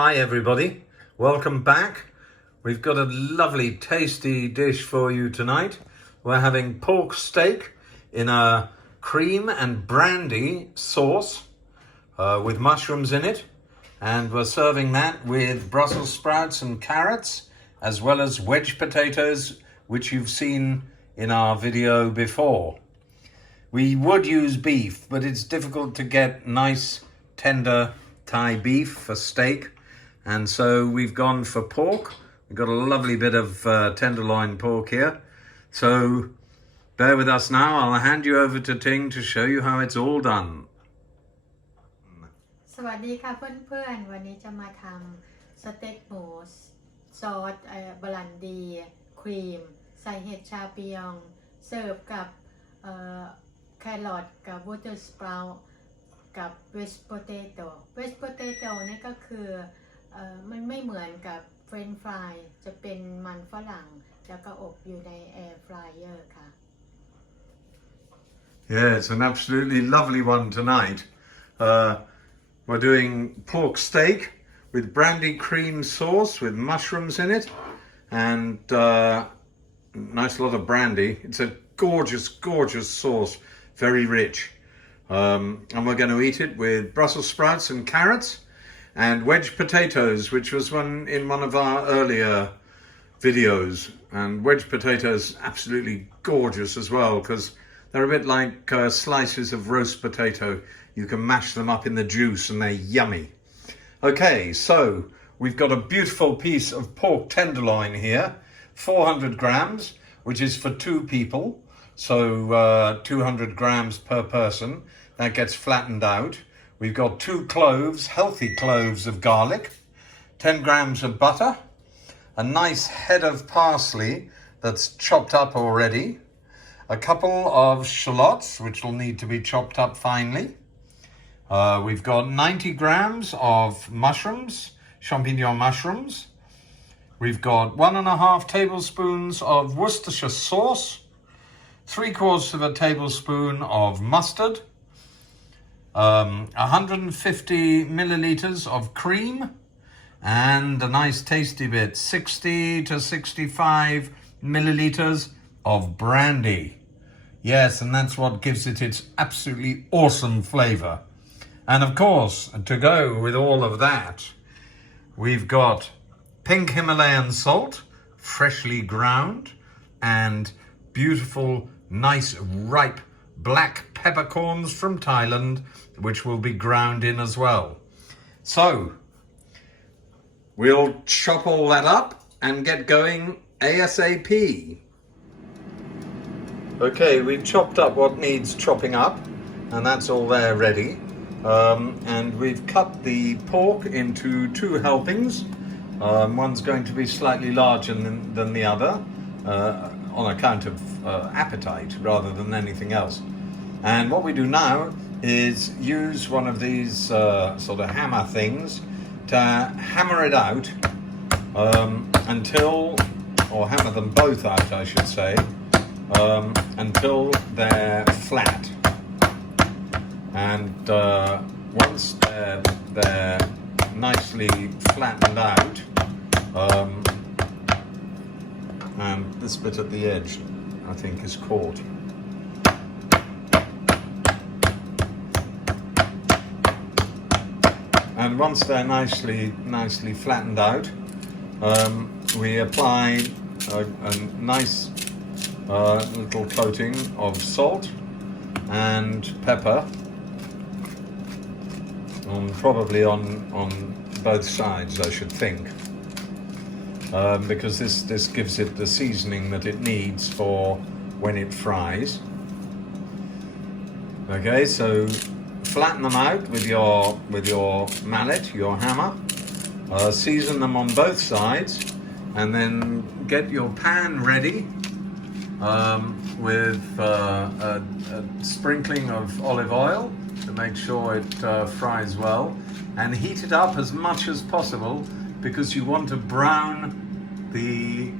Hi everybody, welcome back. We've got a lovely tasty dish for you tonight. We're having pork steak in a cream and brandy sauce with mushrooms in it, and we're serving that with Brussels sprouts and carrots as well as wedge potatoes, which you've seen in our video before. We would use beef, but it's difficult to get nice tender Thai beef for steak, and so we've gone for pork. We've got a lovely bit of tenderloin pork here, so bear with us now. I'll hand you over to Ting to show you how it's all done. สวัสดีค่ะเพื่อนๆวันนี้จะมาทำสเต็กหมูซอสบรันดีครีมใส่เห็ดชาปิยองเสิร์ฟกับแครอทกับบัตเตอร์สปราวท์กับเวชโพเตโต้นี่ก็คือมันไม่เหมือนกับเฟรนช์ฟรายจะเป็นมันฝรั่งแล้วก็อบอยู่ในแอร์ฟรายเออร์ค่ะ Yeah, it's an absolutely lovely one tonight. We're doing pork steak with brandy cream sauce with mushrooms in it, and nice lot of brandy. It's a gorgeous sauce, very rich. And we're going to eat it with Brussels sprouts and carrots and wedge potatoes, which was in one of our earlier videos. And wedge potatoes absolutely gorgeous as well, because they're a bit like slices of roast potato. You can mash them up in the juice and they're yummy. Okay, so we've got a beautiful piece of pork tenderloin here, 400 grams, which is for 2 people. So 200 grams per person. That gets flattened out. We've got 2 cloves, healthy cloves of garlic, 10 grams of butter, a nice head of parsley that's chopped up already, a couple of shallots, which will need to be chopped up finely. We've got 90 grams of mushrooms, champignon mushrooms. We've got 1.5 tablespoons of Worcestershire sauce, 3/4 of a tablespoon of mustard, 150 milliliters of cream, and a nice tasty bit, 60 to 65 milliliters of brandy. Yes, and that's what gives it its absolutely awesome flavor. And of course, to go with all of that, we've got pink Himalayan salt, freshly ground, and beautiful, nice, ripe black peppercorns from Thailand, which will be ground in as well. So, we'll chop all that up and get going ASAP. Okay, we've chopped up what needs chopping up, and that's all there ready. And we've cut the pork into 2 helpings. One's going to be slightly larger than the other, on account of appetite rather than anything else. And what we do now is use one of these sort of hammer things to hammer it out or hammer them both out, I should say, until they're flat. And once they're nicely flattened out, and this bit at the edge, I think, is caught. And once they're nicely flattened out, we apply a nice little coating of salt and pepper, probably on both sides, I should think. Because this gives it the seasoning that it needs for when it fries. Okay, so flatten them out with your mallet, your hammer. Season them on both sides, and then get your pan ready with a sprinkling of olive oil to make sure it fries well, and heat it up as much as possible, because you want to brown the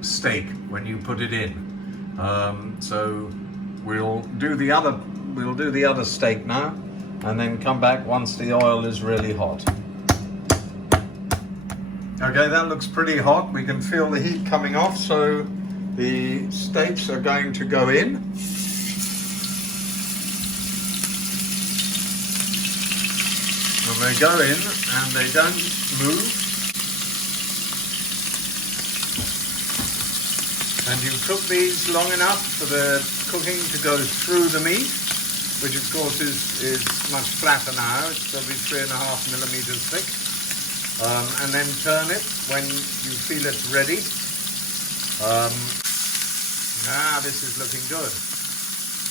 steak when you put it in. So we'll do the other steak now, and then come back once the oil is really hot. Okay, that looks pretty hot. We can feel the heat coming off, so the steaks are going to go in. And they go in and they don't move. And you cook these long enough for the cooking to go through the meat, which of course is much flatter now. It's probably 3.5 millimeters thick. And then turn it when you feel it's ready. Now this is looking good.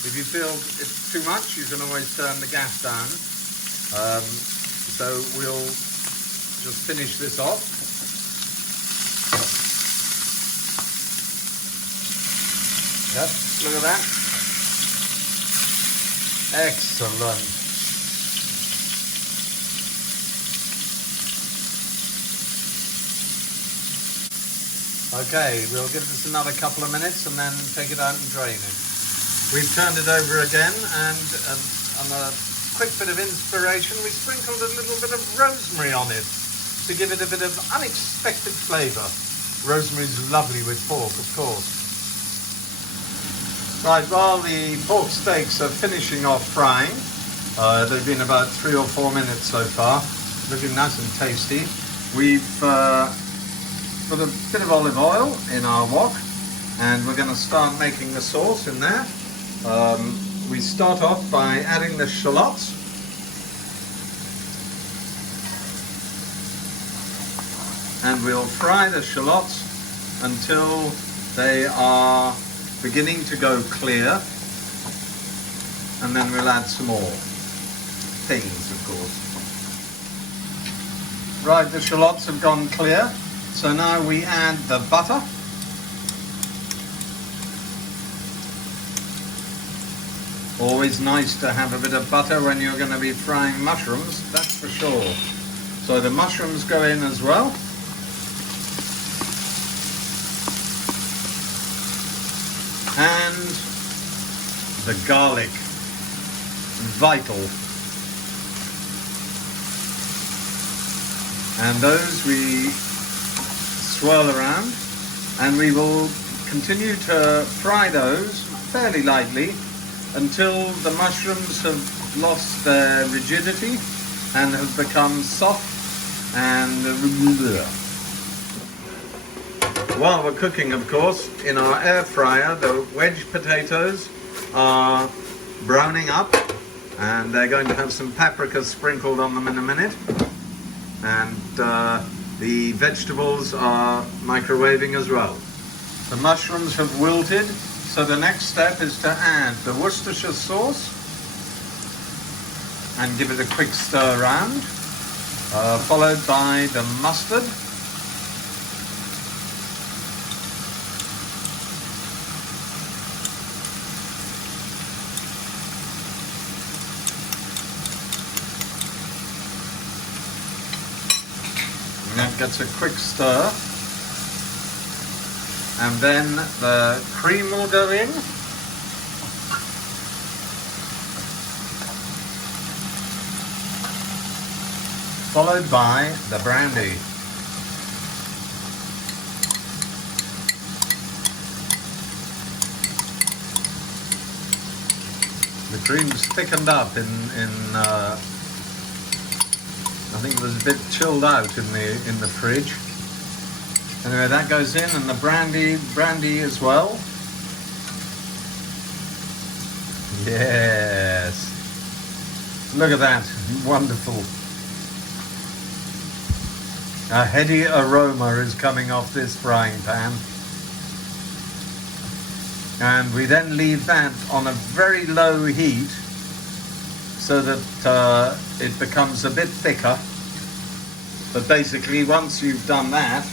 If you feel it's too much, you can always turn the gas down. So we'll just finish this off. Yep, look at that. Excellent. Okay, we'll give this another couple of minutes and then take it out and drain it. We've turned it over again, and on a quick bit of inspiration, we sprinkled a little bit of rosemary on it to give it a bit of unexpected flavour. Rosemary's lovely with pork, of course. Right, while the pork steaks are finishing off frying, they've been about 3 or 4 minutes so far, looking nice and tasty. We've put a bit of olive oil in our wok, and we're going to start making the sauce in there. We start off by adding the shallots. And we'll fry the shallots until they are beginning to go clear, and then we'll add some more things, of course. Right, the shallots have gone clear. So now we add the butter. Always nice to have a bit of butter when you're going to be frying mushrooms, that's for sure. So the mushrooms go in as well. And the garlic, vital. And those we swirl around, and we will continue to fry those fairly lightly until the mushrooms have lost their rigidity and have become soft and while we're cooking, of course, in our air fryer, the wedge potatoes are browning up, and they're going to have some paprika sprinkled on them in a minute, and the vegetables are microwaving as well. The mushrooms have wilted, so the next step is to add the Worcestershire sauce and give it a quick stir around, followed by the mustard, and that gets a quick stir, and then the cream will go in, followed by the brandy. The cream's thickened up in I think it was a bit chilled out in the fridge. Anyway, that goes in, and the brandy as well. Yes. Look at that, wonderful. A heady aroma is coming off this frying pan. And we then leave that on a very low heat so that it becomes a bit thicker. But basically, once you've done that,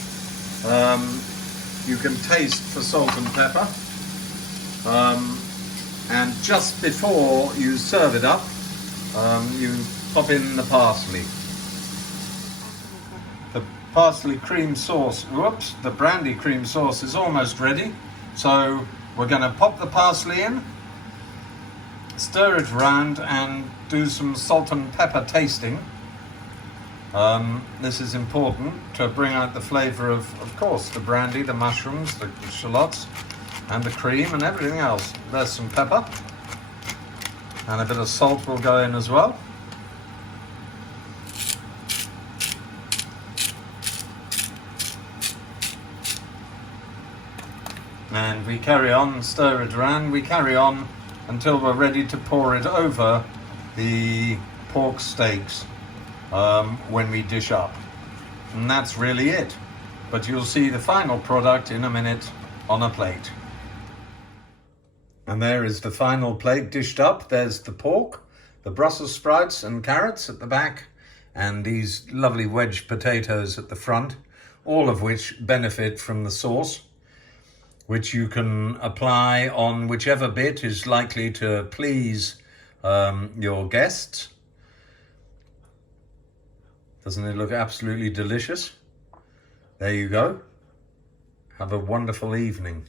you can taste for salt and pepper. And just before you serve it up, you pop in the parsley. The parsley cream sauce, the brandy cream sauce is almost ready. So we're going to pop the parsley in, stir it around, and do some salt and pepper tasting. This is important to bring out the flavour of course, the brandy, the mushrooms, the shallots, and the cream and everything else. There's some pepper, and a bit of salt will go in as well. And we carry on, stir it around, we carry on until we're ready to pour it over the pork steaks when we dish up. And that's really it. But you'll see the final product in a minute on a plate. And there is the final plate dished up. There's the pork, the Brussels sprouts and carrots at the back, and these lovely wedge potatoes at the front, all of which benefit from the sauce, which you can apply on whichever bit is likely to please your guests. Doesn't it look absolutely delicious? There you go. Have a wonderful evening.